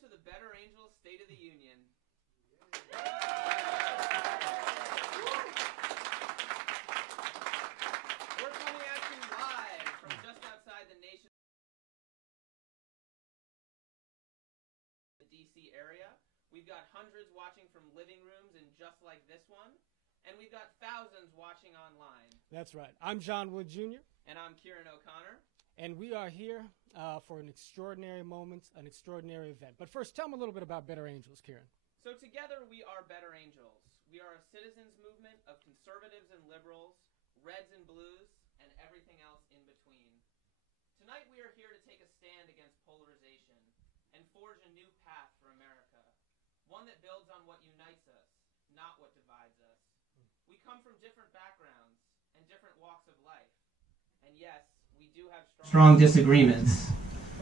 to the Better Angels State of the Union. We're coming at you live from just outside the nation, the D.C. area. We've got hundreds watching from living rooms in just like this one, and we've got thousands watching online. That's right. I'm John Wood Jr. And I'm Kieran O'Connor. And we are here for an extraordinary moment, an extraordinary event. But first, tell them a little bit about Better Angels, Kieran. So together we are Better Angels. We are a citizens movement of conservatives and liberals, reds and blues, and everything else in between. Tonight we are here to take a stand against polarization and forge a new path for America, one that builds on what unites us, not what divides us. We come from different backgrounds and different walks of life. And yes, we do have strong disagreements.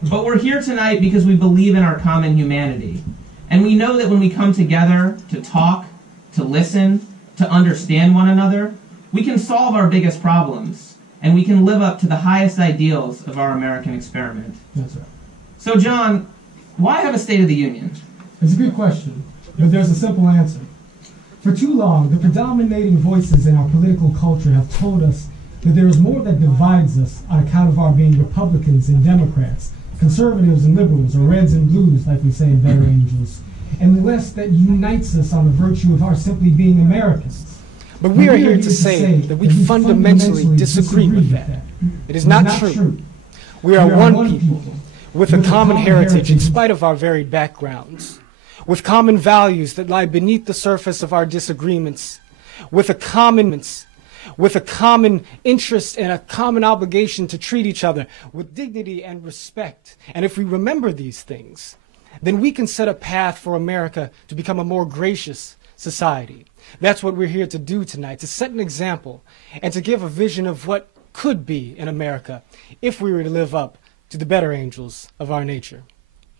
But we're here tonight because we believe in our common humanity. And we know that when we come together to talk, to listen, to understand one another, we can solve our biggest problems. And we can live up to the highest ideals of our American experiment. That's right. So, John, why have a State of the Union? It's a good question, but there's a simple answer. For too long, the predominating voices in our political culture have told us that there is more that divides us on account of our being Republicans and Democrats, conservatives and liberals, or reds and blues, like we say in Better Angels, and less that unites us on the virtue of our simply being Americans. But we are here to say that we fundamentally disagree with that. It is not true. We are one people with a common heritage in spite of our varied backgrounds, with common values that lie beneath the surface of our disagreements, with a common interest and a common obligation to treat each other with dignity and respect. And if we remember these things, then we can set a path for America to become a more gracious society. That's what we're here to do tonight, to set an example and to give a vision of what could be in America if we were to live up to the better angels of our nature.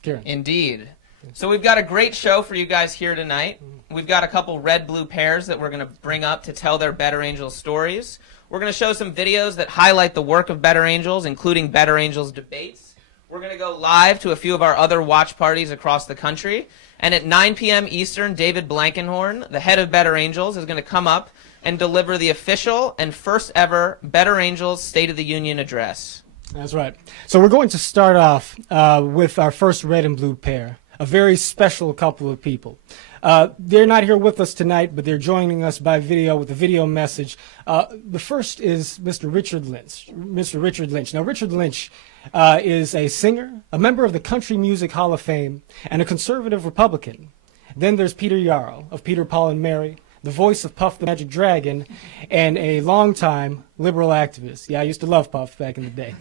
Kieran. Indeed. So we've got a great show for you guys here tonight. We've got a couple red-blue pairs that we're going to bring up to tell their Better Angels stories. We're going to show some videos that highlight the work of Better Angels, including Better Angels debates. We're going to go live to a few of our other watch parties across the country. And at 9 p.m. Eastern, David Blankenhorn, the head of Better Angels, is going to come up and deliver the official and first ever Better Angels State of the Union address. That's right. So we're going to start off with our first red and blue pair. A very special couple of people. They're not here with us tonight, but they're joining us by video with a video message. The first is Mr. Richard Lynch. Mr. Richard Lynch. Now, Richard Lynch is a singer, a member of the Country Music Hall of Fame, and a conservative Republican. Then there's Peter Yarrow of Peter, Paul, and Mary, the voice of Puff the Magic Dragon, and a longtime liberal activist. Yeah, I used to love Puff back in the day.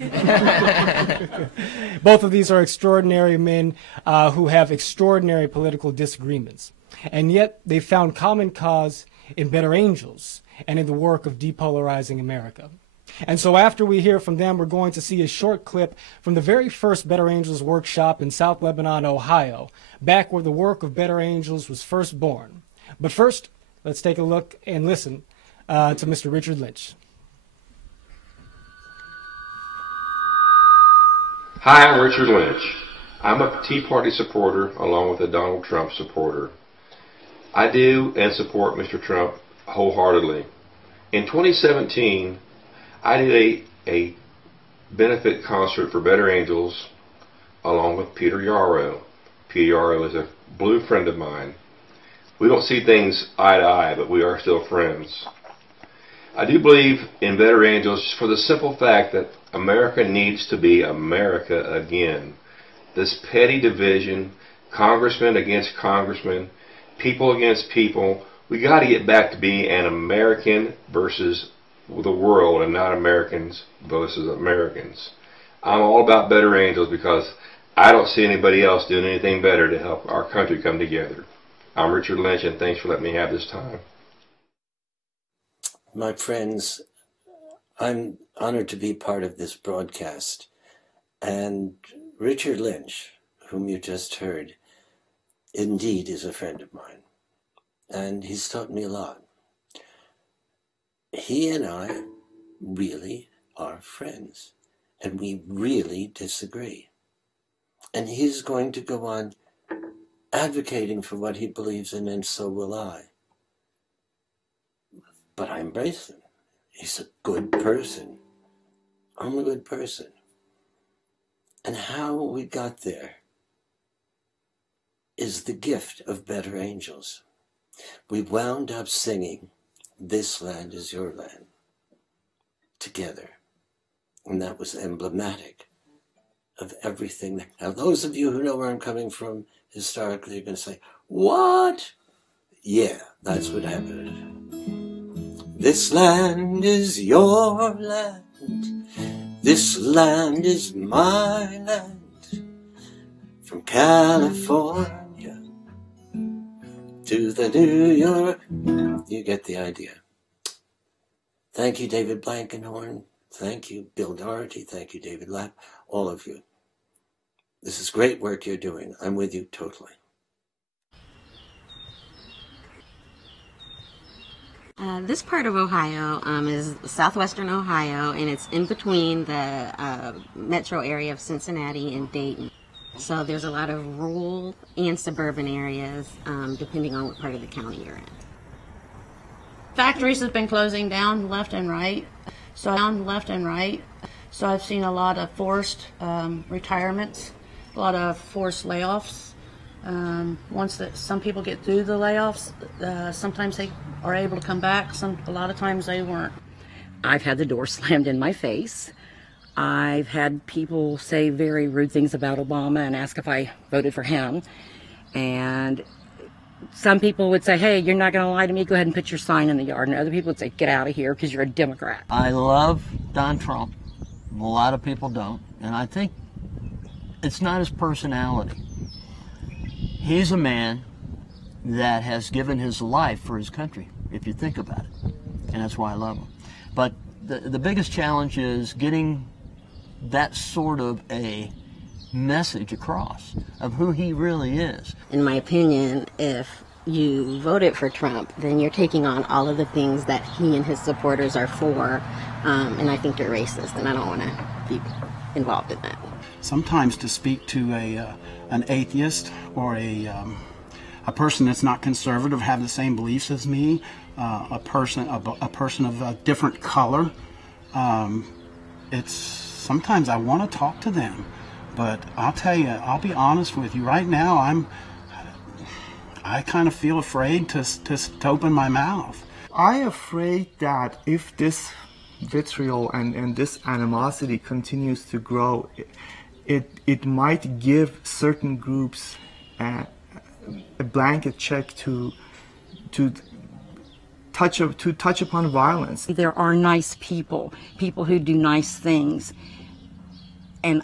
Both of these are extraordinary men who have extraordinary political disagreements. And yet they found common cause in Better Angels and in the work of depolarizing America. And so after we hear from them, we're going to see a short clip from the very first Better Angels workshop in South Lebanon, Ohio, back where the work of Better Angels was first born. But first, let's take a look and listen to Mr. Richard Lynch. Hi, I'm Richard Lynch. I'm a Tea Party supporter along with a Donald Trump supporter. I do and support Mr. Trump wholeheartedly. In 2017, I did a benefit concert for Better Angels along with Peter Yarrow. Peter Yarrow is a blue friend of mine. We don't see things eye to eye, but we are still friends. I do believe in Better Angels for the simple fact that America needs to be America again. This petty division, congressman against congressman, people against people, we got to get back to being an American versus the world and not Americans versus Americans. I'm all about Better Angels because I don't see anybody else doing anything better to help our country come together. I'm Richard Lynch, and thanks for letting me have this time. My friends, I'm honored to be part of this broadcast. And Richard Lynch, whom you just heard, indeed is a friend of mine. And he's taught me a lot. He and I really are friends. And we really disagree. And he's going to go on advocating for what he believes in, and so will I. But I embrace him. He's a good person. I'm a good person. And how we got there is the gift of Better Angels. We wound up singing "This Land Is Your Land" together. And that was emblematic of everything. Now, those of you who know where I'm coming from historically, you're going to say, what? Yeah, that's what happened. This land is your land. This land is my land. From California to the New York. You get the idea. Thank you, David Blankenhorn. Thank you, Bill Doherty. Thank you, David Lapp. All of you. This is great work you're doing. I'm with you totally. This part of Ohio is southwestern Ohio, and it's in between the metro area of Cincinnati and Dayton. So there's a lot of rural and suburban areas, depending on what part of the county you're in. Factories have been closing down left and right. So I've seen a lot of forced retirements, a lot of forced layoffs. Once some people get through the layoffs, sometimes they are able to come back. A lot of times they weren't. I've had the door slammed in my face. I've had people say very rude things about Obama and ask if I voted for him. And some people would say, hey, you're not going to lie to me, go ahead and put your sign in the yard. And other people would say, get out of here because you're a Democrat. I love Don Trump. A lot of people don't. And I think it's not his personality. He's a man that has given his life for his country, if you think about it. And that's why I love him. But the biggest challenge is getting that sort of a message across of who he really is. In my opinion, if you voted for Trump, then you're taking on all of the things that he and his supporters are for, and I think you're racist, and I don't want to be involved in that. Sometimes to speak to an atheist or a person that's not conservative, have the same beliefs as me, a person of a different color, it's sometimes I want to talk to them. But I'll tell you, I'll be honest with you. Right now, I kind of feel afraid to open my mouth. I'm afraid that if this vitriol and this animosity continues to grow, it might give certain groups a blanket check to touch upon violence. There are nice people who do nice things, and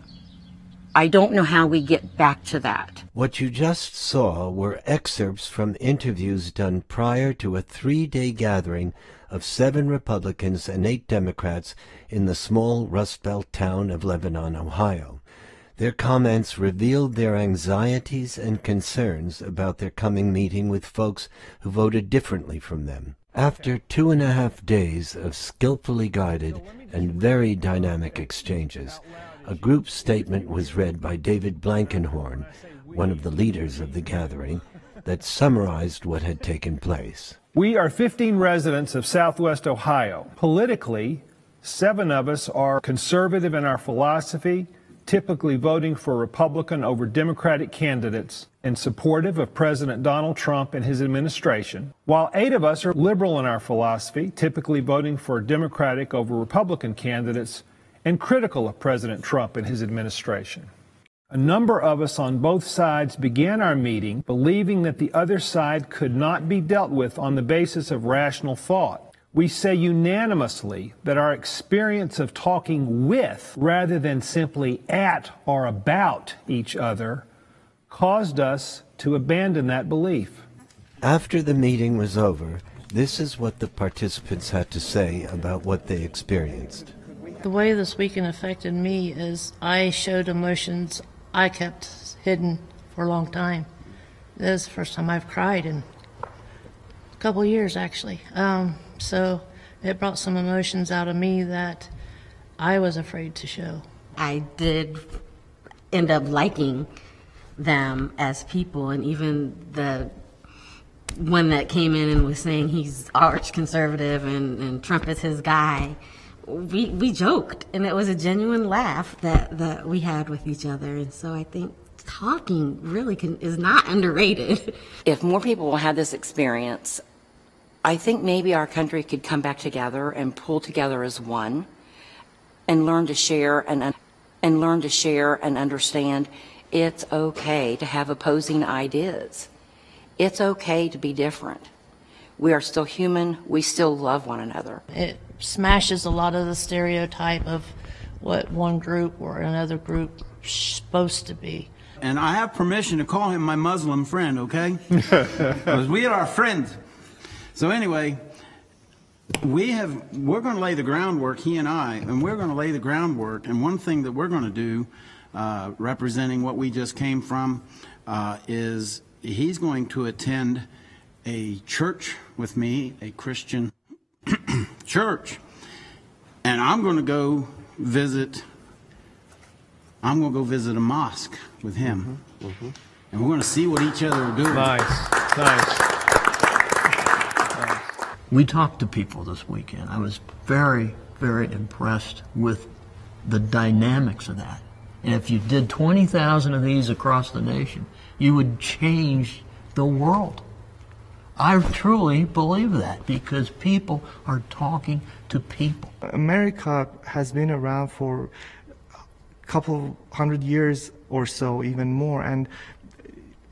I don't know how we get back to that. What you just saw were excerpts from interviews done prior to a 3-day gathering of 7 Republicans and 8 Democrats in the small Rust Belt town of Lebanon, Ohio. Their comments revealed their anxieties and concerns about their coming meeting with folks who voted differently from them. After 2.5 days of skillfully guided and very dynamic exchanges, a group statement was read by David Blankenhorn, one of the leaders of the gathering, that summarized what had taken place. We are 15 residents of Southwest Ohio. Politically, 7 of us are conservative in our philosophy, typically voting for Republican over Democratic candidates and supportive of President Donald Trump and his administration, while 8 of us are liberal in our philosophy, typically voting for Democratic over Republican candidates and critical of President Trump and his administration. A number of us on both sides began our meeting believing that the other side could not be dealt with on the basis of rational thought. We say unanimously that our experience of talking with, rather than simply at or about each other, caused us to abandon that belief. After the meeting was over, this is what the participants had to say about what they experienced. The way this weekend affected me is I showed emotions I kept hidden for a long time. This is the first time I've cried in a couple of years, actually. So it brought some emotions out of me that I was afraid to show. I did end up liking them as people, and even the one that came in and was saying he's arch conservative and Trump is his guy, we joked, and it was a genuine laugh that we had with each other. And so I think talking really is not underrated. If more people will have this experience, I think maybe our country could come back together and pull together as one, and learn to share and understand it's okay to have opposing ideas. It's okay to be different. We are still human. We still love one another. It smashes a lot of the stereotype of what one group or another group is supposed to be. And I have permission to call him my Muslim friend, okay? Because we are friends. So anyway, we're going to lay the groundwork, he and I, and we're going to lay the groundwork. And one thing that we're going to do, representing what we just came from, is he's going to attend a church with me, a Christian church. And I'm going to go visit a mosque with him. And we're going to see what each other are doing. Nice. We talked to people this weekend. I was very, very impressed with the dynamics of that. And if you did 20,000 of these across the nation, you would change the world. I truly believe that, because people are talking to people. America has been around for a couple hundred years or so, even more, and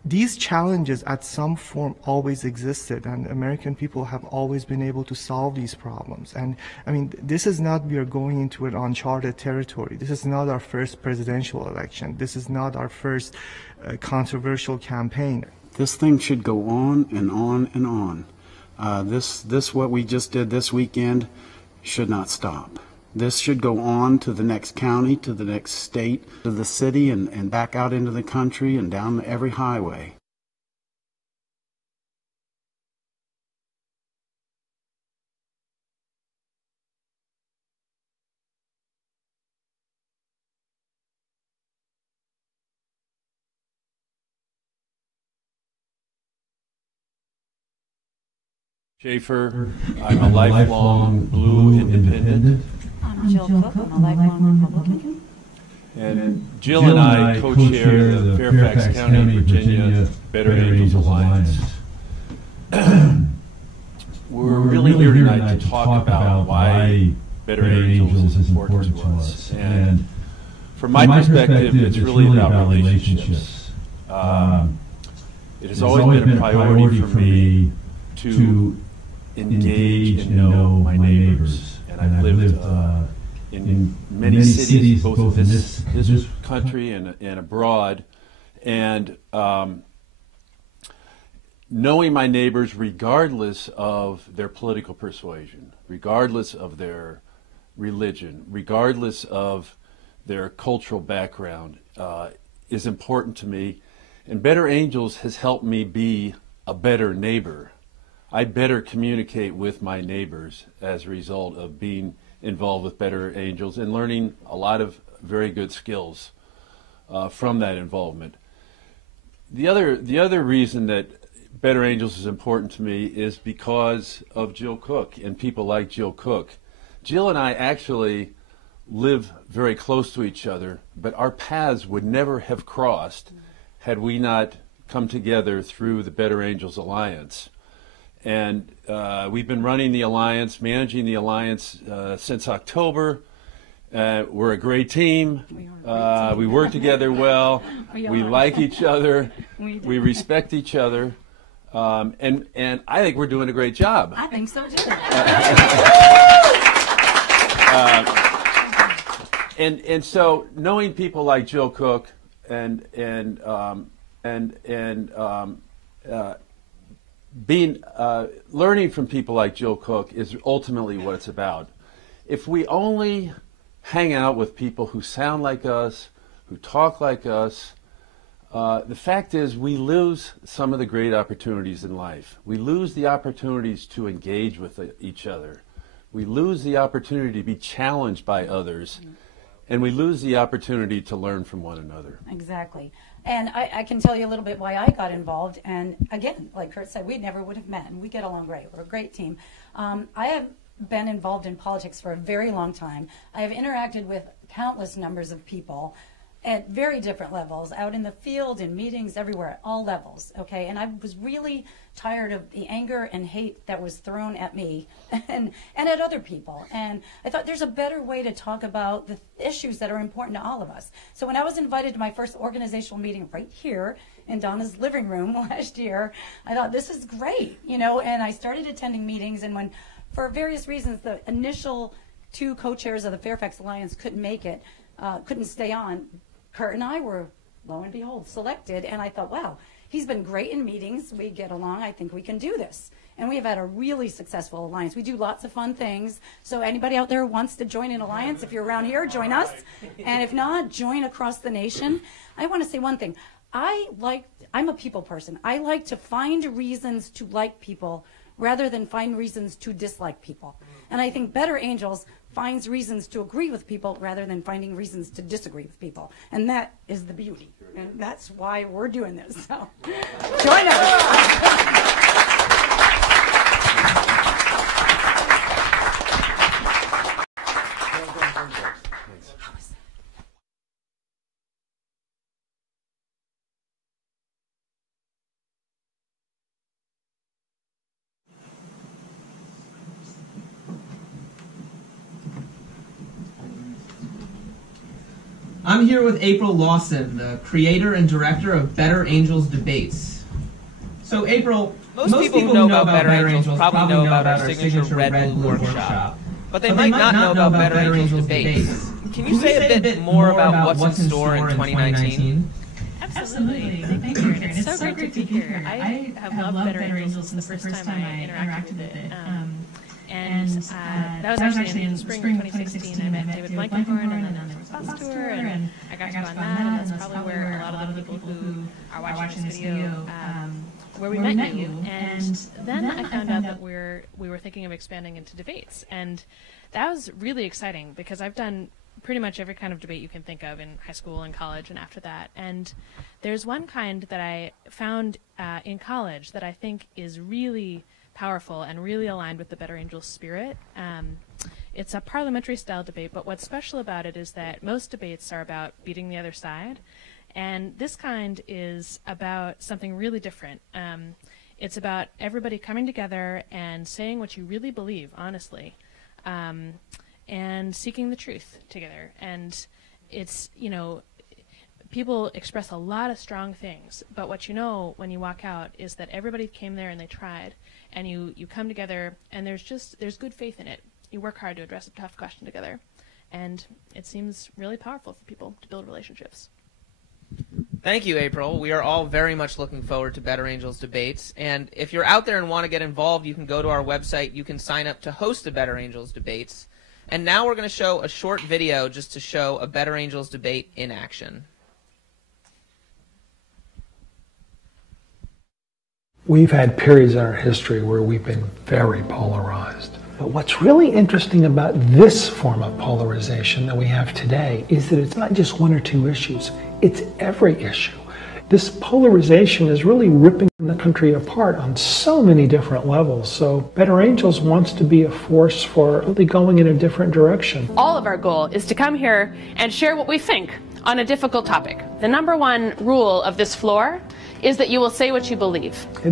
these challenges at some form always existed, and American people have always been able to solve these problems. And I mean, this is not, we are going into an uncharted territory. This is not our first presidential election. This is not our first controversial campaign. This thing should go on and on and on. This what we just did this weekend should not stop. This should go on to the next county, to the next state, to the city, and back out into the country and down every highway. Schaefer. I'm a lifelong blue independent. I'm Jill Cook. I'm a lifelong Republican. And Jill and I co-chair the Fairfax County, Virginia Better Angels Alliance. We're really here tonight to talk about why Better Angels is important to us. And from my perspective, it's really about relationships. It has always been a priority for me to engage and know my neighbors. And I've lived in many cities, both in this country and abroad. And knowing my neighbors regardless of their political persuasion, regardless of their religion, regardless of their cultural background, is important to me. And Better Angels has helped me be a better neighbor. I better communicate with my neighbors as a result of being involved with Better Angels and learning a lot of very good skills from that involvement. The other reason that Better Angels is important to me is because of Jill Cook and people like Jill Cook. Jill and I actually live very close to each other, but our paths would never have crossed had we not come together through the Better Angels Alliance. And we've been running the Alliance, managing the Alliance since October. We're a great team. We work together well. We like each other. We respect each other. And I think we're doing a great job. I think so too. And so knowing people like Jill Cook and learning from people like Jill Cook is ultimately what it's about. If we only hang out with people who sound like us, who talk like us, the fact is we lose some of the great opportunities in life. We lose the opportunities to engage with each other. We lose the opportunity to be challenged by others. and we lose the opportunity to learn from one another. Exactly. And I can tell you a little bit why I got involved. And again, like Kurt said, we never would have met, and we get along great. We're a great team. I have been involved in politics for a very long time. I have interacted with countless numbers of people at very different levels, out in the field, in meetings, everywhere, at all levels, okay? And I was really tired of the anger and hate that was thrown at me and at other people. And I thought there's a better way to talk about the issues that are important to all of us. So when I was invited to my first organizational meeting right here in Donna's living room last year, I thought, this is great, you know? And I started attending meetings, and when, for various reasons, the initial 2 co-chairs of the Fairfax Alliance couldn't make it, couldn't stay on, Kurt and I were, lo and behold, selected, and I thought, wow, he's been great in meetings. We get along. I think we can do this. And we have had a really successful alliance. We do lots of fun things. So anybody out there who wants to join an alliance, if you're around here, join us. And if not, join across the nation. I want to say one thing. I'm a people person. I like to find reasons to like people rather than find reasons to dislike people. And I think Better Angels finds reasons to agree with people rather than finding reasons to disagree with people. And that is the beauty. And that's why we're doing this. So join us. I'm here with April Lawson, the creator and director of Better Angels Debates. So April, most people who know about Better Angels probably know about our signature Red Blue workshop, but they might not know about Better Angels Debates. Can you say a bit more about what's in store in 2019? Absolutely. Thank you, Karen. It's so great to be here. I have loved Better Angels since the first time I interacted with it. That was actually in spring of 2016. I met David Blankenhorn and then on the response tour, and I got to go on that, and that's probably where a lot of the people who are watching this video, where we met you. And then I found out that we were thinking of expanding into debates, and that was really exciting because I've done pretty much every kind of debate you can think of in high school and college and after that. And there's one kind that I found in college that I think is really powerful and really aligned with the Better Angels spirit. It's a parliamentary style debate, but what's special about it is that most debates are about beating the other side, and this kind is about something really different. It's about everybody coming together and saying what you really believe, honestly, and seeking the truth together. And it's, you know, people express a lot of strong things, but what you know when you walk out is that everybody came there and they tried, and you come together, and there's good faith in it. You work hard to address a tough question together, and it seems really powerful for people to build relationships. Thank you, April. We are all very much looking forward to Better Angels Debates, and if you're out there and want to get involved, you can go to our website. You can sign up to host a Better Angels Debates. And now we're going to show a short video just to show a Better Angels debate in action. We've had periods in our history where we've been very polarized. But what's really interesting about this form of polarization that we have today is that it's not just one or two issues, it's every issue. This polarization is really ripping the country apart on so many different levels. So Better Angels wants to be a force for really going in a different direction. All of our goal is to come here and share what we think on a difficult topic. The number one rule of this floor is that you will say what you believe. It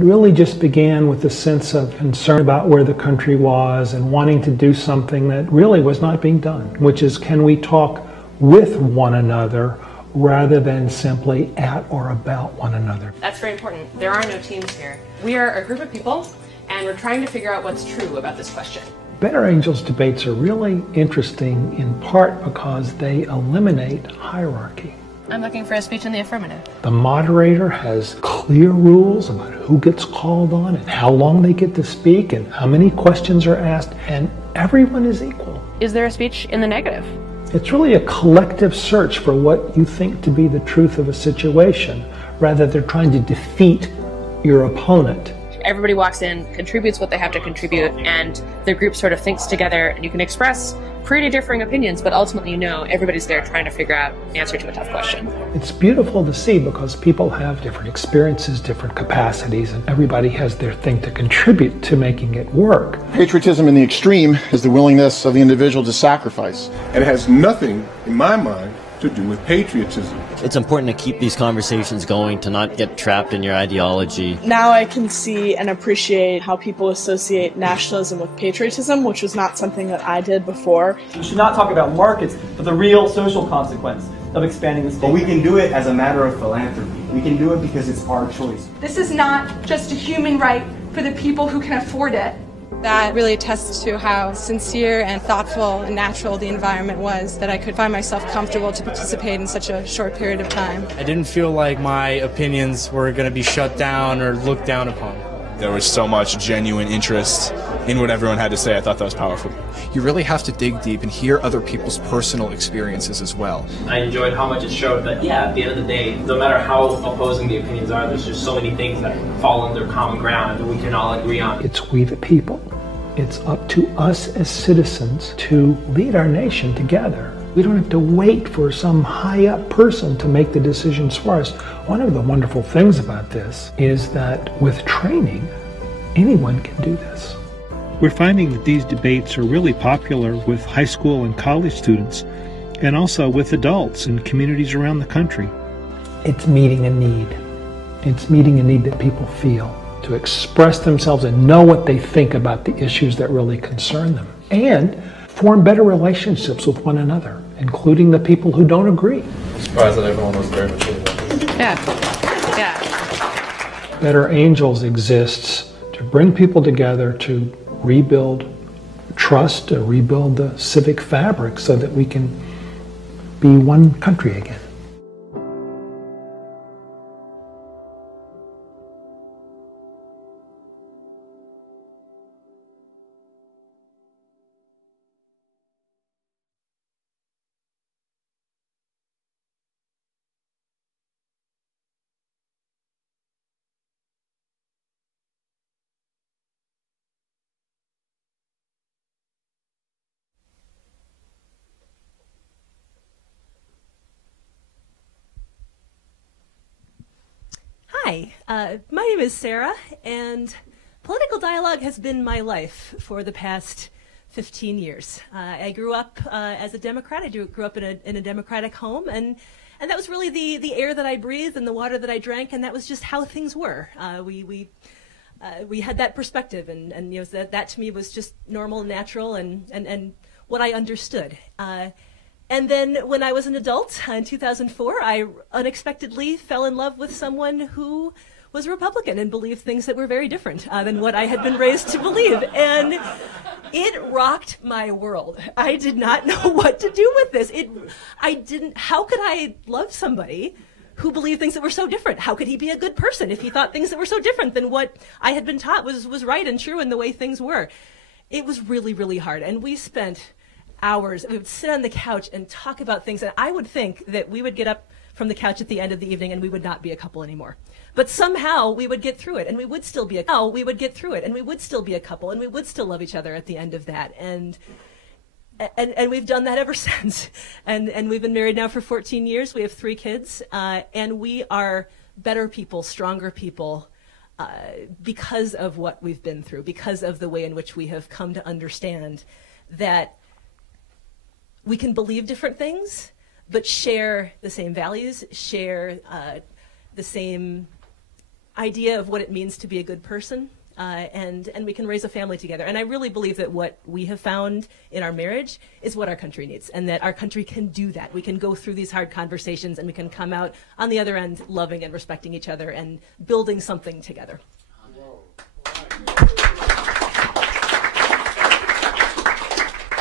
really just began with a sense of concern about where the country was and wanting to do something that really was not being done, which is, can we talk with one another rather than simply at or about one another? That's very important. There are no teams here. We are a group of people, and we're trying to figure out what's true about this question. Better Angels debates are really interesting in part because they eliminate hierarchy. I'm looking for a speech in the affirmative. The moderator has clear rules about who gets called on and how long they get to speak and how many questions are asked, and everyone is equal. Is there a speech in the negative? It's really a collective search for what you think to be the truth of a situation, rather than trying to defeat your opponent. everybody walks in, contributes what they have to contribute, and the group sort of thinks together, and you can express pretty differing opinions, but ultimately you know everybody's there trying to figure out the answer to a tough question. It's beautiful to see because people have different experiences, different capacities, and everybody has their thing to contribute to making it work. Patriotism in the extreme is the willingness of the individual to sacrifice. And it has nothing, in my mind, to do with patriotism. It's important to keep these conversations going, to not get trapped in your ideology. Now I can see and appreciate how people associate nationalism with patriotism, which was not something that I did before. We should not talk about markets, but the real social consequence of expanding the state. But we can do it as a matter of philanthropy. We can do it because it's our choice. This is not just a human right for the people who can afford it. That really attests to how sincere and thoughtful and natural the environment was, that I could find myself comfortable to participate in such a short period of time. I didn't feel like my opinions were going to be shut down or looked down upon. There was so much genuine interest in what everyone had to say. I thought that was powerful. You really have to dig deep and hear other people's personal experiences as well. I enjoyed how much it showed that, yeah, at the end of the day, no matter how opposing the opinions are, there's just so many things that fall under common ground that we can all agree on. It's we the people. It's up to us as citizens to lead our nation together. We don't have to wait for some high-up person to make the decisions for us. One of the wonderful things about this is that with training, anyone can do this. We're finding that these debates are really popular with high school and college students, and also with adults in communities around the country. It's meeting a need. It's meeting a need that people feel, to express themselves and know what they think about the issues that really concern them, and form better relationships with one another, including the people who don't agree. I'm surprised that everyone was very much about this. Yeah. Better Angels exists to bring people together to rebuild trust, to rebuild the civic fabric so that we can be one country again. Hi, my name is Sarah, and political dialogue has been my life for the past 15 years. I grew up as a Democrat. I grew up in a Democratic home, and that was really the air that I breathed and the water that I drank, and that was just how things were. We had that perspective, and you know, that to me was just normal, natural, and what I understood. And then when I was an adult in 2004, I unexpectedly fell in love with someone who was a Republican and believed things that were very different than what I had been raised to believe. And it rocked my world. I did not know what to do with this. How could I love somebody who believed things that were so different? How could he be a good person if he thought things that were so different than what I had been taught was right and true and the way things were? It was really, really hard. And we spent hours. We would sit on the couch and talk about things, and I would think that we would get up from the couch at the end of the evening and we would not be a couple anymore. But somehow we would get through it, and we would still be a couple, and we would still love each other at the end of that. And we've done that ever since. And we've been married now for 14 years. We have 3 kids, and we are better people, stronger people, because of what we've been through, because of the way in which we have come to understand that we can believe different things, but share the same values, share the same idea of what it means to be a good person, and we can raise a family together. And I really believe that what we have found in our marriage is what our country needs, and that our country can do that. We can go through these hard conversations, and we can come out on the other end loving and respecting each other and building something together.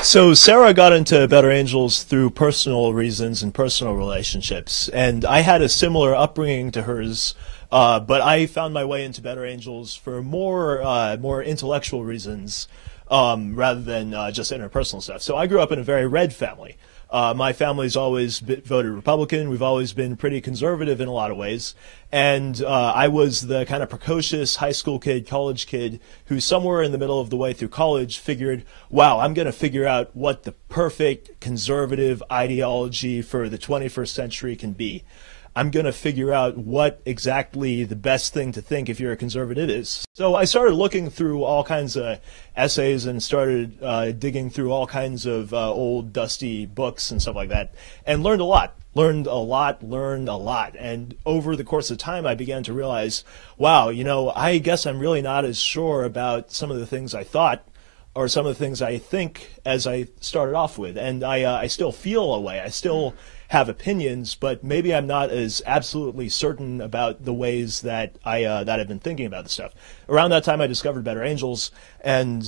So Sarah got into Better Angels through personal reasons and personal relationships, and I had a similar upbringing to hers, but I found my way into Better Angels for more intellectual reasons rather than just interpersonal stuff. So I grew up in a very red family. My family's always voted Republican. We've always been pretty conservative in a lot of ways. And I was the kind of precocious high school kid, college kid, who somewhere in the middle of the way through college figured, wow, I'm going to figure out what the perfect conservative ideology for the 21st century can be. I'm going to figure out what exactly the best thing to think if you're a conservative is. So I started looking through all kinds of essays and started digging through all kinds of old dusty books and stuff like that, and learned a lot. Learned a lot. And over the course of time, I began to realize, wow, you know, I guess I'm really not as sure about some of the things I thought or some of the things I think as I started off with. And I still feel a way. I still have opinions, but maybe I'm not as absolutely certain about the ways that I've been thinking about this stuff. Around that time, I discovered Better Angels and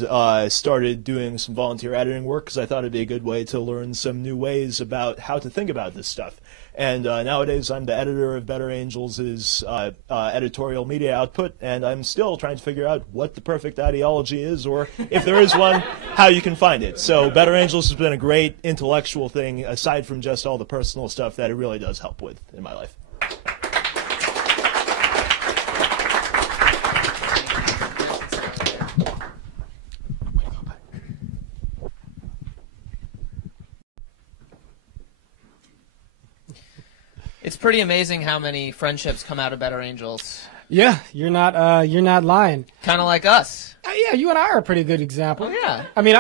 started doing some volunteer editing work because I thought it'd be a good way to learn some new ways about how to think about this stuff. And nowadays, I'm the editor of Better Angels' editorial media output, and I'm still trying to figure out what the perfect ideology is, or if there is one, how you can find it. So Better Angels has been a great intellectual thing, aside from just all the personal stuff that it really does help with in my life. It's pretty amazing how many friendships come out of Better Angels. Yeah, you're not lying. Kind of like us. Yeah, you and I are a pretty good example. Oh, yeah. I mean,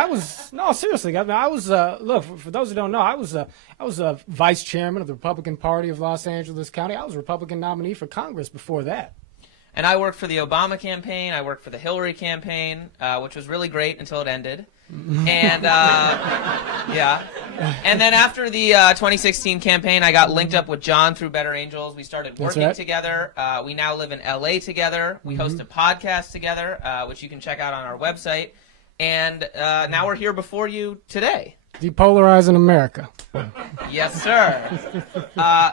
seriously. I was look, for those who don't know, I was a vice chairman of the Republican Party of Los Angeles County. I was a Republican nominee for Congress before that. And I worked for the Obama campaign. I worked for the Hillary campaign, which was really great until it ended. And yeah. And then after the 2016 campaign, I got linked up with John through Better Angels. We started working together. We now live in LA together. We host a podcast together, which you can check out on our website. And now we're here before you today. Depolarizing America. Yes, sir.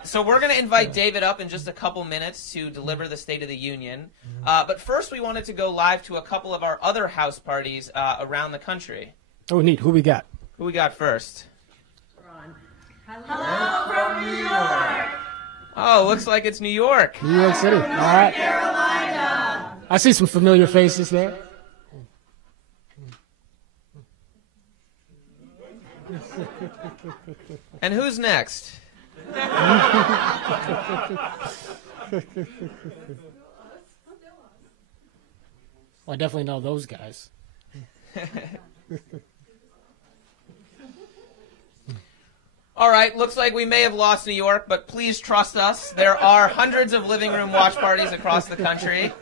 So we're going to invite David up in just a couple minutes to deliver the State of the Union. But first, we wanted to go live to a couple of our other house parties around the country. Oh, neat. Who we got? Who we got first? Hello from New York. Oh, looks like it's New York. New York City. All right. Carolina. I see some familiar faces there. And who's next? Well, I definitely know those guys. All right, looks like we may have lost New York, but please trust us. There are hundreds of living room watch parties across the country,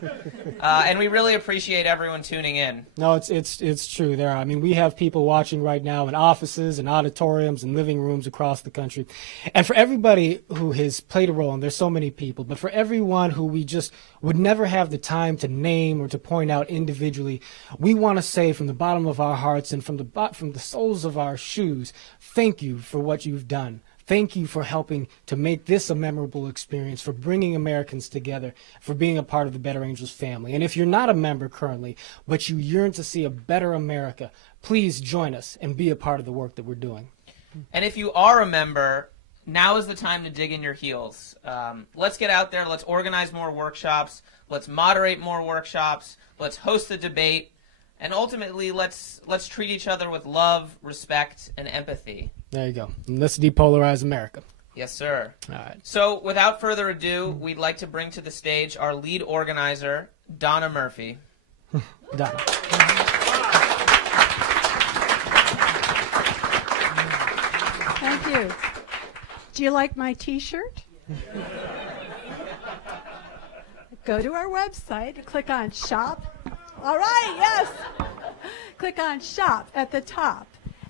and we really appreciate everyone tuning in. No, it's true. There are. I mean, we have people watching right now in offices and auditoriums and living rooms across the country. And for everybody who has played a role, and there's so many people, but for everyone who we just would never have the time to name or to point out individually, we want to say from the bottom of our hearts and from the soles of our shoes, thank you for what you've done. Thank you for helping to make this a memorable experience, for bringing Americans together, for being a part of the Better Angels family. And if you're not a member currently, but you yearn to see a better America, please join us and be a part of the work that we're doing. And if you are a member, now is the time to dig in your heels. Let's get out there. Let's organize more workshops. Let's moderate more workshops. Let's host a debate. And ultimately, let's treat each other with love, respect, and empathy. There you go. And let's depolarize America. Yes, sir. All right. So, without further ado, we'd like to bring to the stage our lead organizer, Donna Murphy. Donna. Thank you. Do you like my T-shirt? Go to our website, click on Shop. All right, yes. Click on Shop at the top,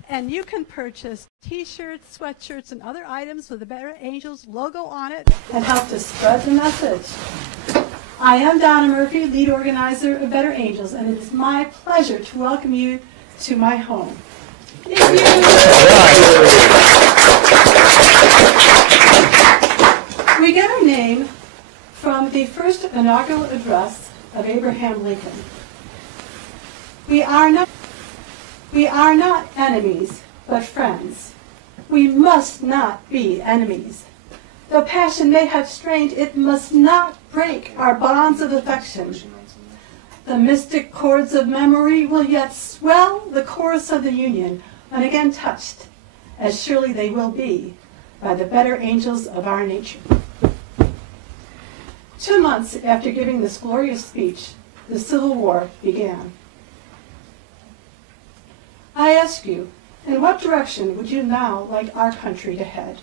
and you can purchase T-shirts, sweatshirts, and other items with the Better Angels logo on it and help to spread the message. I am Donna Murphy, lead organizer of Better Angels, and it is my pleasure to welcome you to my home. Thank you. We get our name from the first inaugural address of Abraham Lincoln. We are not enemies, but friends. We must not be enemies. The passion may have strained, it must not break our bonds of affection. The mystic chords of memory will yet swell the chorus of the Union, and again touched, as surely they will be, by the better angels of our nature. 2 months after giving this glorious speech, the Civil War began. I ask you, in what direction would you now like our country to head?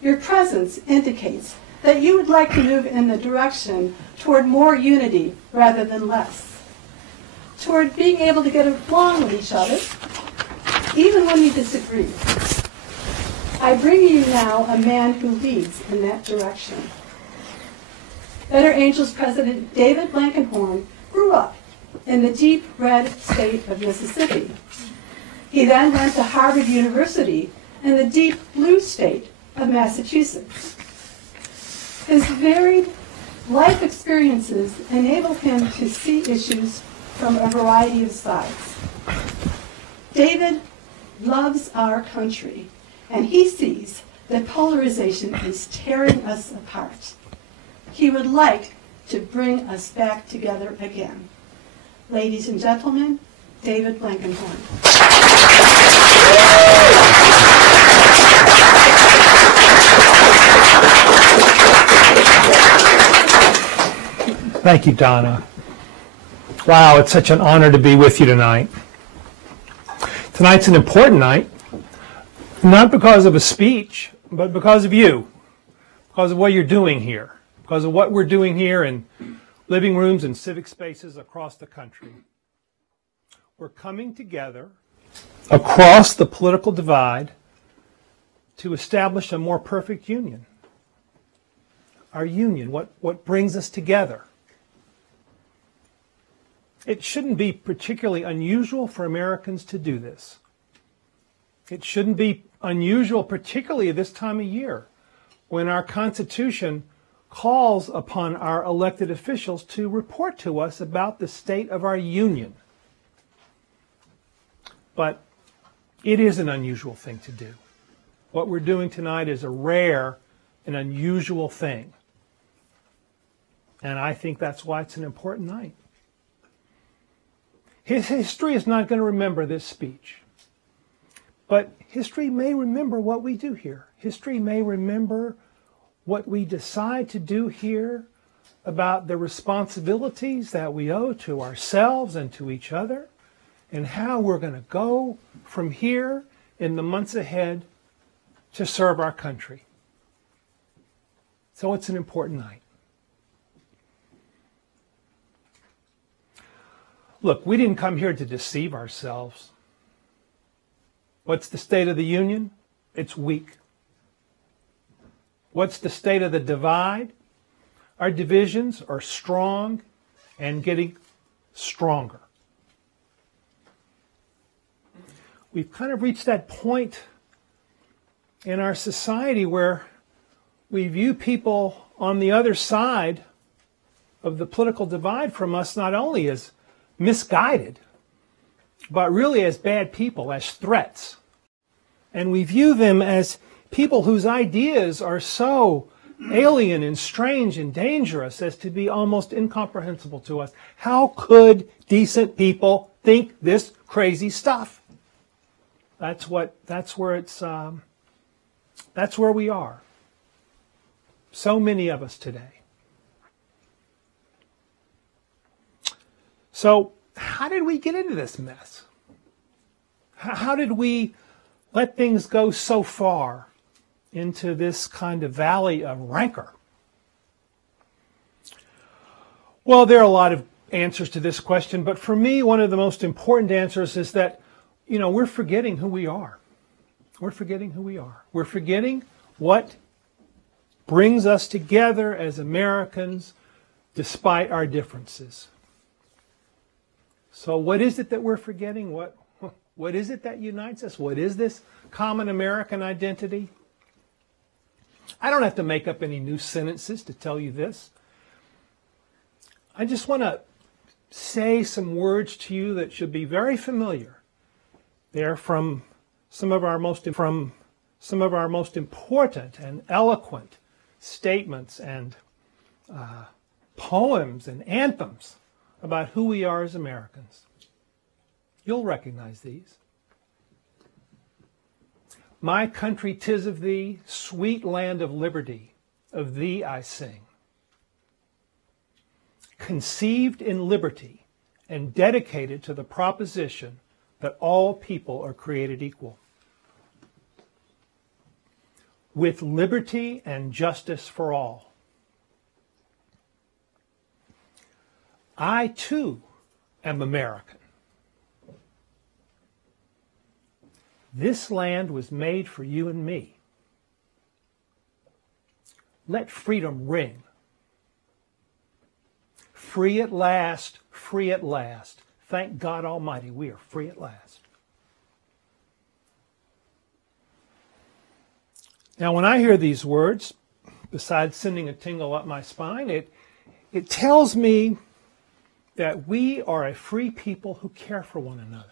Your presence indicates that you would like to move in the direction toward more unity rather than less, toward being able to get along with each other, even when you disagree. I bring you now a man who leads in that direction. Better Angels President David Blankenhorn grew up in the deep red state of Mississippi. He then went to Harvard University in the deep blue state of Massachusetts. His varied life experiences enable him to see issues from a variety of sides. David loves our country, and he sees that polarization is tearing us apart. He would like to bring us back together again. Ladies and gentlemen, David Blankenhorn. Thank you, Donna. Wow, it's such an honor to be with you tonight. Tonight's an important night, not because of a speech, but because of you, because of what you're doing here, because of what we're doing here in living rooms and civic spaces across the country. We're coming together across the political divide to establish a more perfect union. Our union, what brings us together. It shouldn't be particularly unusual for Americans to do this. It shouldn't be unusual, particularly at this time of year, when our Constitution calls upon our elected officials to report to us about the state of our union. But it is an unusual thing to do. What we're doing tonight is a rare and unusual thing. And I think that's why it's an important night. History is not going to remember this speech. But history may remember what we do here. History may remember what we decide to do here about the responsibilities that we owe to ourselves and to each other, and how we're going to go from here in the months ahead to serve our country. So it's an important night. Look, we didn't come here to deceive ourselves. What's the state of the union? It's weak. What's the state of the divide? Our divisions are strong and getting stronger. We've kind of reached that point in our society where we view people on the other side of the political divide from us not only as misguided, but really as bad people, as threats. And we view them as people whose ideas are so alien and strange and dangerous as to be almost incomprehensible to us. How could decent people think this crazy stuff? That's where we are. So many of us today. So how did we get into this mess? How did we let things go so far into this kind of valley of rancor? Well, there are a lot of answers to this question, but for me, one of the most important answers is that, we're forgetting who we are. We're forgetting who we are. We're forgetting what brings us together as Americans despite our differences. So what is it that we're forgetting? What is it that unites us? What is this common American identity? I don't have to make up any new sentences to tell you this. I just want to say some words to you that should be very familiar. They're from some of our most important and eloquent statements and poems and anthems about who we are as Americans. You'll recognize these. My country, 'tis of thee, sweet land of liberty, of thee I sing. Conceived in liberty and dedicated to the proposition that all people are created equal, with liberty and justice for all. I, too, am American. This land was made for you and me. Let freedom ring. Free at last, free at last. Thank God Almighty, we are free at last. Now, when I hear these words, besides sending a tingle up my spine, it tells me that we are a free people who care for one another.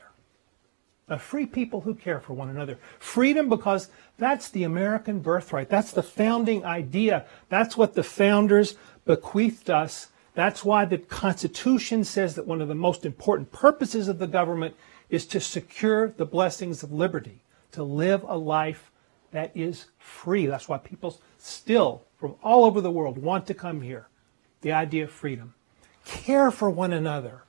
A free people who care for one another. Freedom, because that's the American birthright. That's the founding idea. That's what the founders bequeathed us. That's why the Constitution says that one of the most important purposes of the government is to secure the blessings of liberty, to live a life that is free. That's why people still, from all over the world, want to come here. The idea of freedom. Care for one another.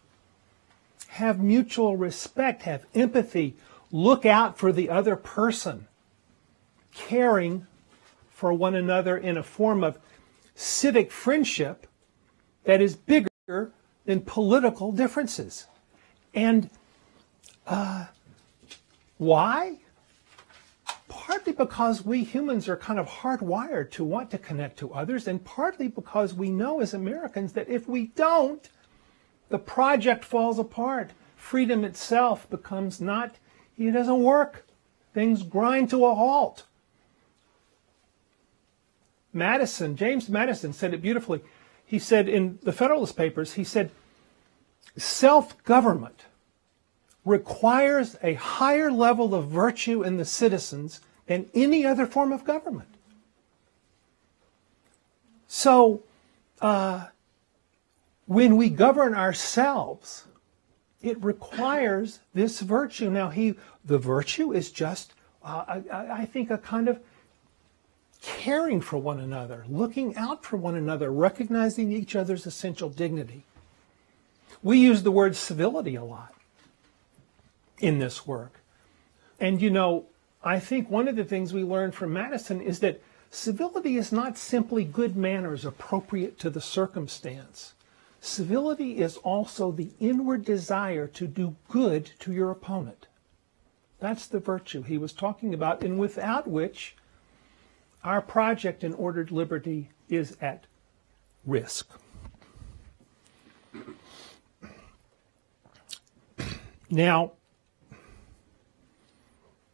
Have mutual respect, have empathy, look out for the other person, caring for one another in a form of civic friendship that is bigger than political differences. And why? Partly because we humans are kind of hardwired to want to connect to others, and partly because we know as Americans that if we don't, the project falls apart. Freedom itself becomes not, it doesn't work. Things grind to a halt. James Madison said it beautifully. He said in the Federalist Papers, he said, self-government requires a higher level of virtue in the citizens than any other form of government. So, when we govern ourselves, it requires this virtue. Now, the virtue is just, I think, a kind of caring for one another, looking out for one another, recognizing each other's essential dignity. We use the word civility a lot in this work. And, you know, I think one of the things we learned from Madison is that civility is not simply good manners appropriate to the circumstance. Civility is also the inward desire to do good to your opponent. That's the virtue he was talking about, and without which our project in ordered liberty is at risk. Now,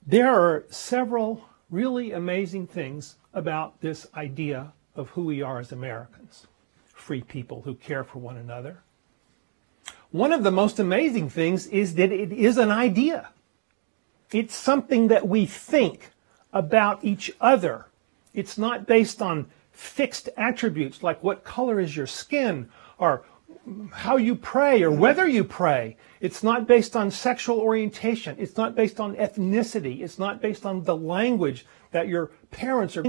there are several really amazing things about this idea of who we are as Americans. Free people who care for one another. One of the most amazing things is that it is an idea. It's something that we think about each other. It's not based on fixed attributes like what color is your skin or how you pray or whether you pray. It's not based on sexual orientation. It's not based on ethnicity. It's not based on the language that your parents or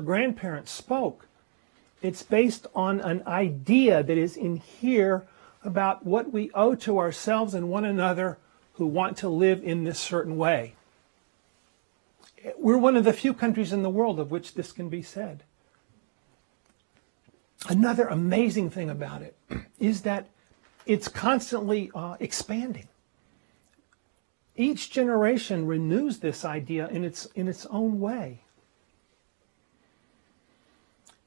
grandparents spoke. It's based on an idea that is in here about what we owe to ourselves and one another who want to live in this certain way. We're one of the few countries in the world of which this can be said. Another amazing thing about it is that it's constantly expanding. Each generation renews this idea in its own way.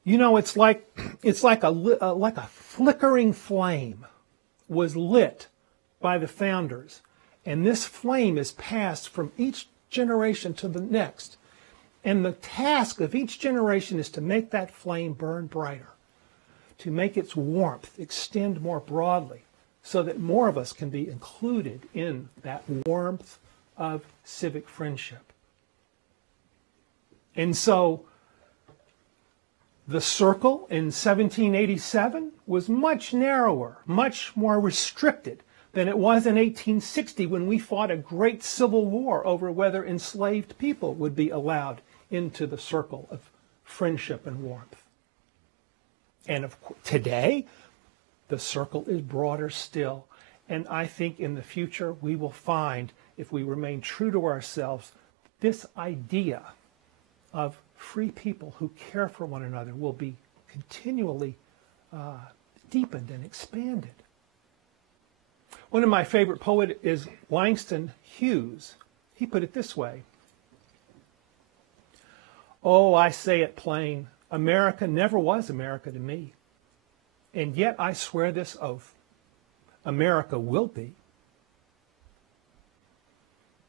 You know, it's like a flickering flame was lit by the founders, and this flame is passed from each generation to the next. And the task of each generation is to make that flame burn brighter, to make its warmth extend more broadly, so that more of us can be included in that warmth of civic friendship. And so the circle in 1787 was much narrower, much more restricted than it was in 1860 when we fought a great civil war over whether enslaved people would be allowed into the circle of friendship and warmth. And of course, today, the circle is broader still. And I think in the future we will find, if we remain true to ourselves, this idea of free people who care for one another will be continually deepened and expanded. One of my favorite poets is Langston Hughes. He put it this way: "Oh, I say it plain, America never was America to me. And yet I swear this oath, America will be."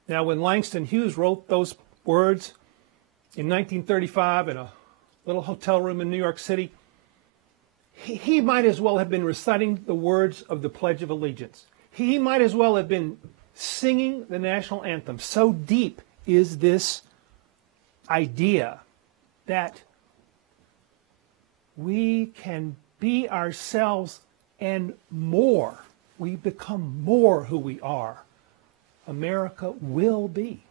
Now, when Langston Hughes wrote those words in 1935 in a little hotel room in New York City, he might as well have been reciting the words of the Pledge of Allegiance. He might as well have been singing the national anthem. So deep is this idea that we can be ourselves and more. We become more who we are. America will be.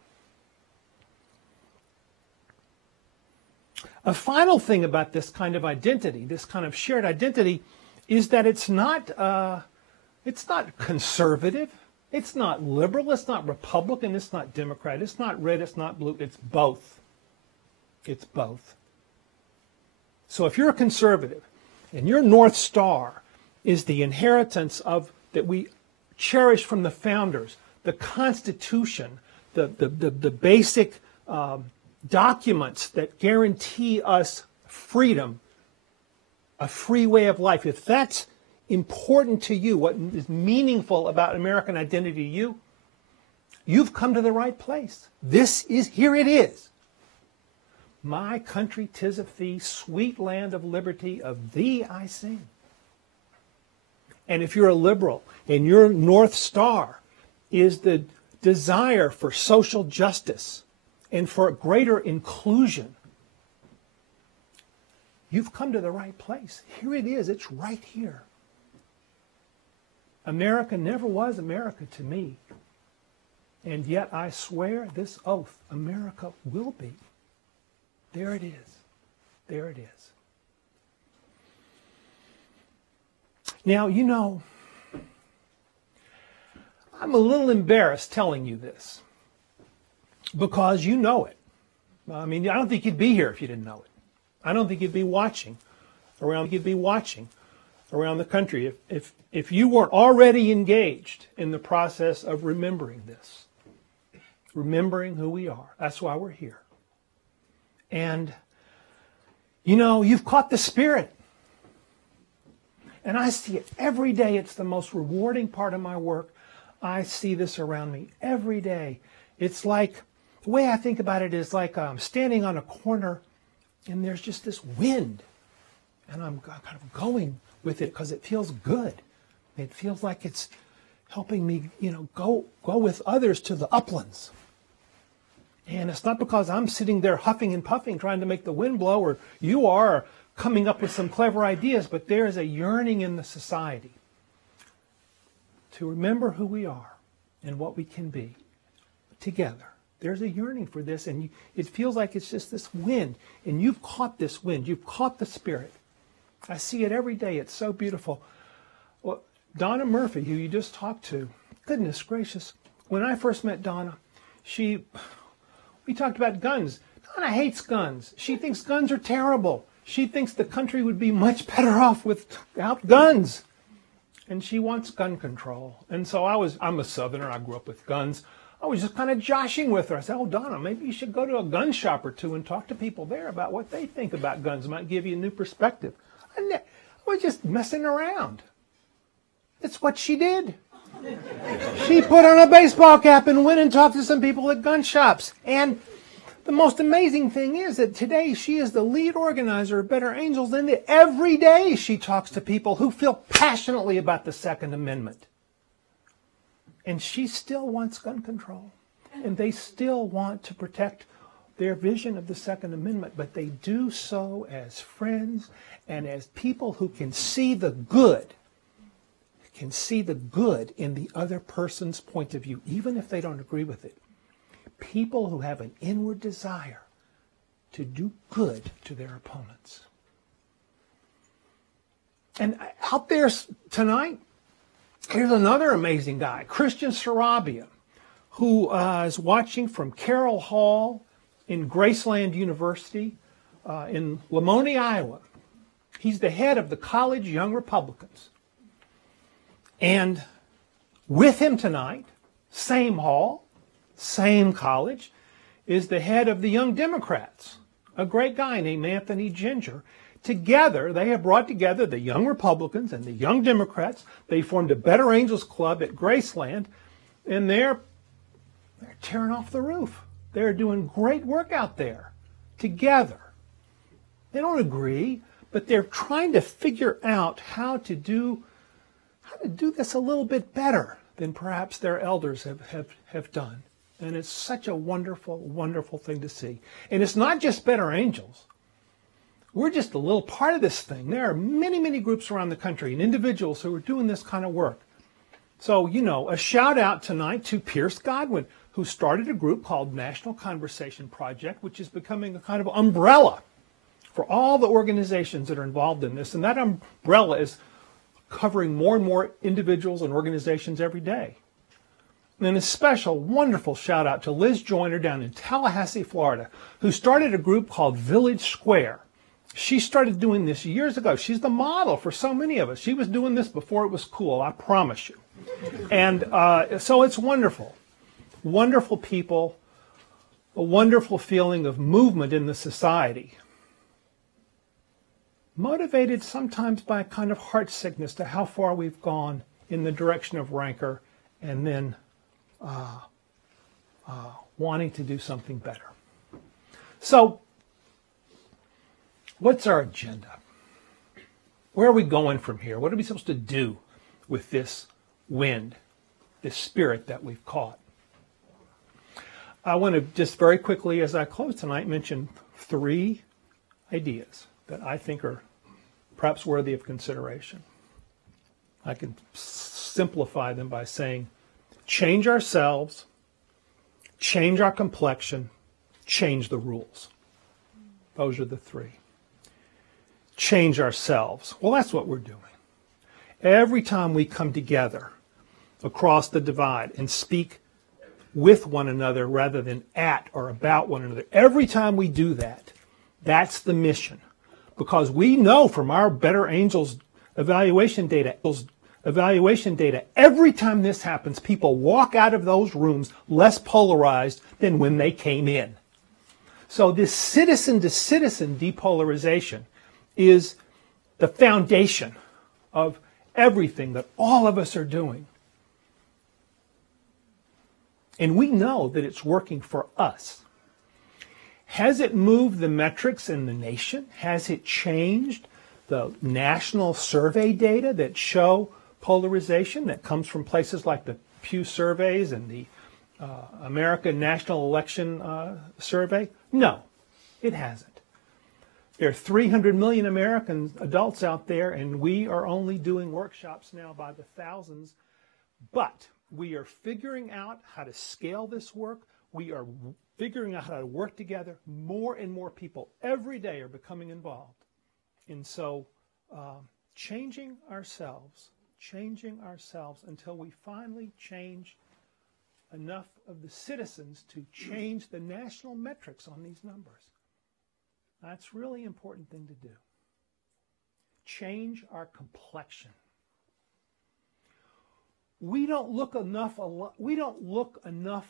A final thing about this kind of identity, this kind of shared identity, is that it's not conservative, it's not liberal, it's not Republican, it's not Democrat, it's not red, it's not blue, it's both. It's both. So if you're a conservative and your North Star is the inheritance of that we cherish from the founders, the Constitution, the basic documents that guarantee us freedom, a free way of life, if that's important to you, what is meaningful about American identity to you, you've come to the right place. Here it is. My country, 'tis of thee, sweet land of liberty, of thee I sing. And if you're a liberal and your North Star is the desire for social justice and for greater inclusion, you've come to the right place. Here it is. It's right here. America never was America to me. And yet I swear this oath, America will be. There it is. There it is. Now, you know, I'm a little embarrassed telling you this because you know it. I mean, I don't think you'd be here if you didn't know it. I don't think you'd be watching around the country if you weren't already engaged in the process of remembering this, remembering who we are. That's why we're here. And, you know, you've caught the spirit. And I see it every day. It's the most rewarding part of my work. I see this around me every day. It's like, the way I think about it is like I'm standing on a corner and there's just this wind. And I'm kind of going with it because it feels good. It feels like it's helping me, you know, go with others to the uplands. And it's not because I'm sitting there huffing and puffing trying to make the wind blow, or you are coming up with some clever ideas, but there is a yearning in the society to remember who we are and what we can be together. There's a yearning for this, and it feels like it's just this wind, and you've caught this wind. You've caught the spirit. I see it every day. It's so beautiful. Well, Donna Murphy, who you just talked to, goodness gracious, when I first met Donna, we talked about guns. Donna hates guns. She thinks guns are terrible. She thinks the country would be much better off without guns. And she wants gun control. And so I'm a Southerner. I grew up with guns. I was just kind of joshing with her. I said, oh, Donna, maybe you should go to a gun shop or two and talk to people there about what they think about guns. It might give you a new perspective. I was just messing around. It's what she did. She put on a baseball cap and went and talked to some people at gun shops. And the most amazing thing is that today she is the lead organizer of Better Angels, and every day she talks to people who feel passionately about the Second Amendment. And she still wants gun control. and they still want to protect their vision of the Second Amendment, but they do so as friends and as people who can see the good, in the other person's point of view, even if they don't agree with it. People who have an inward desire to do good to their opponents. And out there tonight, here's another amazing guy, Christian Sarabia, who is watching from Carroll Hall in Graceland University in Lamoni, Iowa. He's the head of the College Young Republicans. And with him tonight, same hall, same college, is the head of the Young Democrats, a great guy named Anthony Ginger. Together, they have brought together the Young Republicans and the Young Democrats. They formed a Better Angels Club at Graceland, and they're tearing off the roof. They're doing great work out there together. They don't agree, but they're trying to figure out how to do this a little bit better than perhaps their elders have done. And it's such a wonderful, wonderful thing to see. And it's not just Better Angels. We're just a little part of this thing. There are many, many groups around the country and individuals who are doing this kind of work. So, a shout out tonight to Pierce Godwin, who started a group called National Conversation Project, which is becoming a kind of umbrella for all the organizations that are involved in this. And that umbrella is covering more and more individuals and organizations every day. And a special, wonderful shout out to Liz Joyner down in Tallahassee, Florida, who started a group called Village Square. She started doing this years ago. She's the model for so many of us. She was doing this before it was cool, I promise you. And so it's wonderful. Wonderful people, a wonderful feeling of movement in the society. Motivated sometimes by a kind of heart sickness to how far we've gone in the direction of rancor, and then wanting to do something better. So, what's our agenda? Where are we going from here? What are we supposed to do with this wind, this spirit that we've caught? I want to just very quickly, as I close tonight, mention 3 ideas that I think are perhaps worthy of consideration. I can simplify them by saying, change ourselves, change our complexion, change the rules. Those are the 3. Change ourselves. Well, that's what we're doing. Every time we come together across the divide and speak with one another rather than at or about one another, every time we do that, that's the mission. Because we know from our Better Angels evaluation data, every time this happens, people walk out of those rooms less polarized than when they came in. So this citizen-to-citizen depolarization is the foundation of everything that all of us are doing. And we know that it's working for us. Has it moved the metrics in the nation? Has it changed the national survey data that show polarization that comes from places like the Pew surveys and the American National Election Survey? No, it hasn't. There are 300 million American adults out there, and we are only doing workshops now by the thousands. But we are figuring out how to scale this work. We are figuring out how to work together. More and more people every day are becoming involved. And so changing ourselves until we finally change enough of the citizens to change the national metrics on these numbers. That's a really important thing to do. Change our complexion. We don't look enough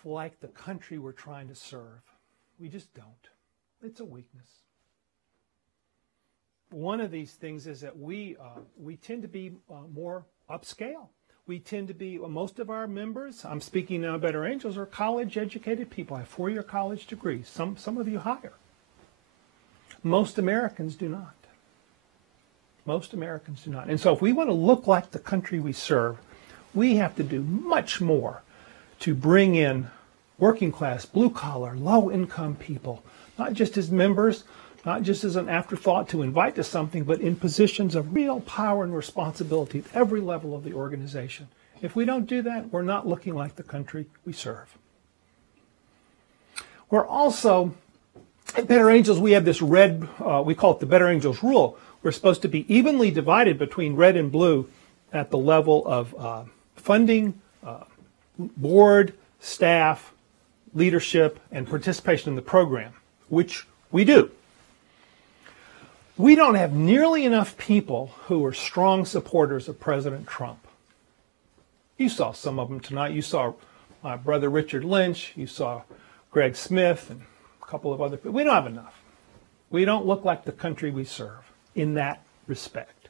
like the country we're trying to serve. We just don't. It's a weakness. One of these things is that we tend to be more upscale. We tend to be, most of our members, I'm speaking now of Better Angels, are college-educated people. I have 4-year college degrees. Some of you higher. Most Americans do not. Most Americans do not. And so if we want to look like the country we serve, we have to do much more to bring in working class, blue collar, low income people, not just as members, not just as an afterthought to invite to something, but in positions of real power and responsibility at every level of the organization. If we don't do that, we're not looking like the country we serve. We're also, at Better Angels, we have this red, we call it the Better Angels rule. We're supposed to be evenly divided between red and blue at the level of funding, board, staff, leadership, and participation in the program, which we do. We don't have nearly enough people who are strong supporters of President Trump. You saw some of them tonight. You saw my brother Richard Lynch. You saw Greg Smith and a couple of other people. We don't have enough. We don't look like the country we serve in that respect.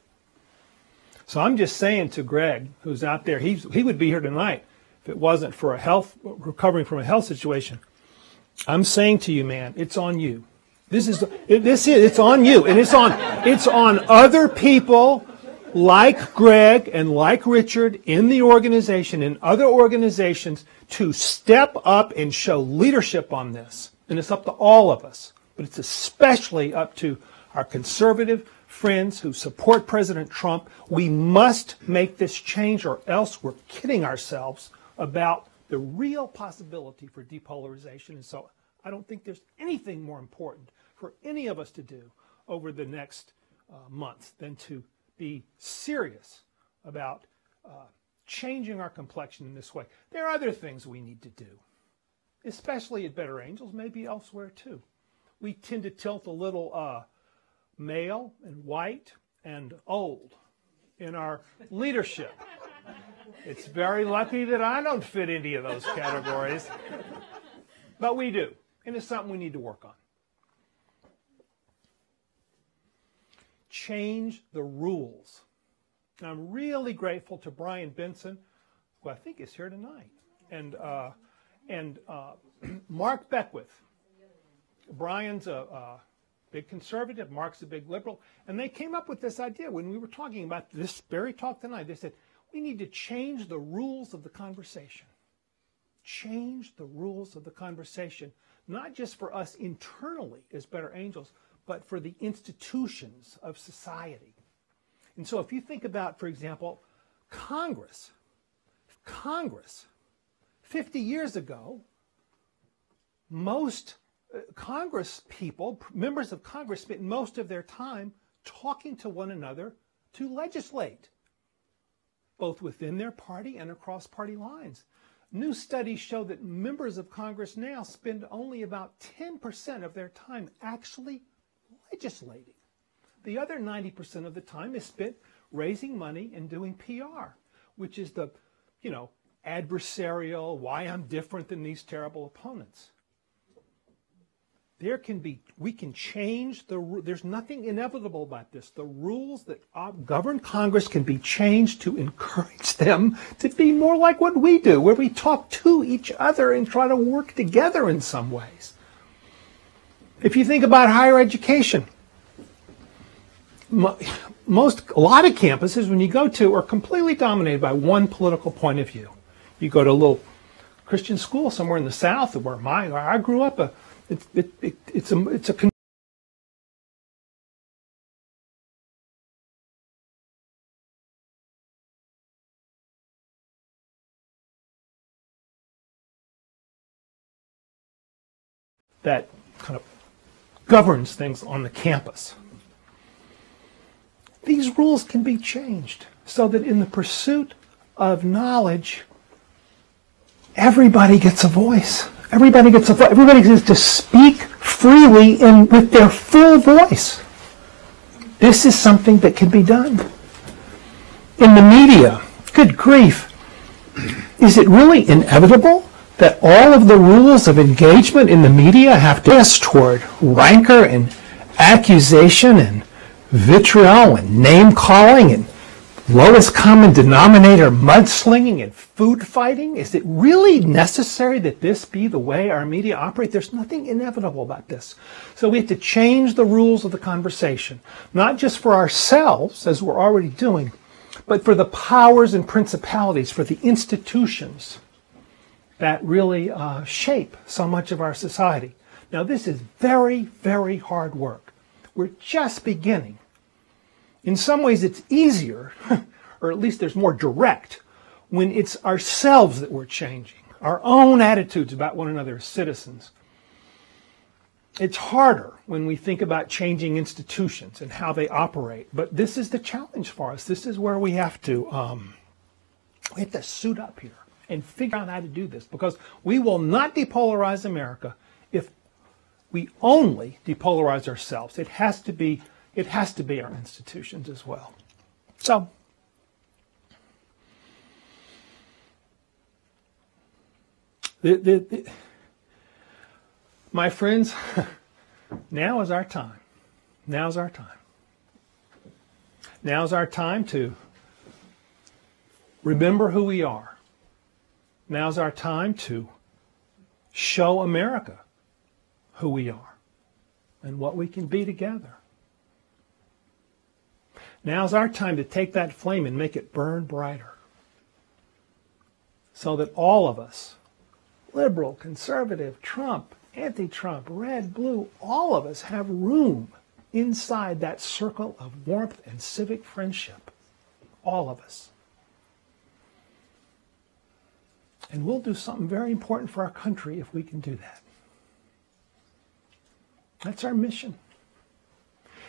So I'm just saying to Greg, who's out there, he would be here tonight if it wasn't for recovering from a health situation. I'm saying to you, man, it's on you. It's on you, and it's on other people like Greg and like Richard in the organization, in other organizations, to step up and show leadership on this. And it's up to all of us, but it's especially up to our conservative friends who support President Trump. We must make this change, or else we're kidding ourselves about the real possibility for depolarization. And so I don't think there's anything more important for any of us to do over the next months than to be serious about changing our complexion in this way. There are other things we need to do, especially at Better Angels, maybe elsewhere too. We tend to tilt a little male and white and old in our leadership. It's very lucky that I don't fit any of those categories, but we do, and it's something we need to work on. Change the rules. And I'm really grateful to Brian Benson, who I think is here tonight, and Mark Beckwith. Brian's a big conservative, Mark's a big liberal, and they came up with this idea when we were talking about this very talk tonight. They said, we need to change the rules of the conversation. Change the rules of the conversation, not just for us internally as Better Angels, but for the institutions of society. And so if you think about, for example, Congress, 50 years ago, most Congress people, members of Congress, spent most of their time talking to one another to legislate, both within their party and across party lines. New studies show that members of Congress now spend only about 10% of their time actually legislating. The other 90% of the time is spent raising money and doing PR, which is the, adversarial, why I'm different than these terrible opponents. We can change there's nothing inevitable about this. The rules that govern Congress can be changed to encourage them to be more like what we do, where we talk to each other and try to work together in some ways. If you think about higher education, a lot of campuses, when you go to, are completely dominated by one political point of view. You go to a little Christian school somewhere in the South, where I grew up, it's a that kind of governs things on the campus. These rules can be changed so that in the pursuit of knowledge, everybody gets a voice. Everybody gets to speak freely and with their full voice. This is something that can be done. In the media, good grief, is it really inevitable that all of the rules of engagement in the media have to test toward rancor and accusation and vitriol and name-calling and lowest common denominator mudslinging and food fighting? Is it really necessary that this be the way our media operate? There's nothing inevitable about this. So we have to change the rules of the conversation, not just for ourselves, as we're already doing, but for the powers and principalities, for the institutions that really shape so much of our society. Now, this is very, very hard work. We're just beginning. In some ways, it's easier, or at least there's more direct, when it's ourselves that we're changing, our own attitudes about one another as citizens. It's harder when we think about changing institutions and how they operate, but this is the challenge for us. This is where we have to suit up here and figure out how to do this, because we will not depolarize America if we only depolarize ourselves. It has to be our institutions as well. So, my friends, now is our time. Now's our time. Now's our time to remember who we are. Now's our time to show America who we are and what we can be together. Now's our time to take that flame and make it burn brighter, so that all of us, liberal, conservative, Trump, anti-Trump, red, blue, all of us have room inside that circle of warmth and civic friendship. All of us. And we'll do something very important for our country if we can do that. That's our mission.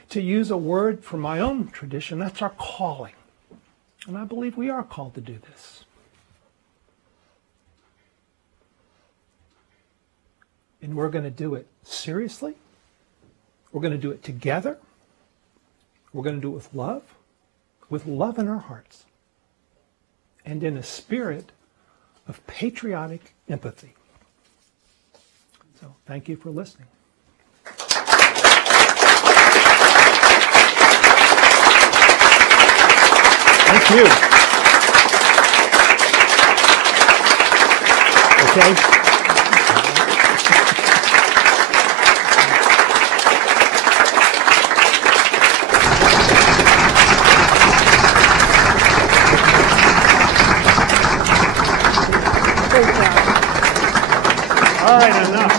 To use a word from my own tradition, that's our calling. And I believe we are called to do this. And we're going to do it seriously. We're going to do it together. We're going to do it with love in our hearts, and in a spirit of patriotic empathy. So thank you for listening. Thank you. Okay. All right, enough.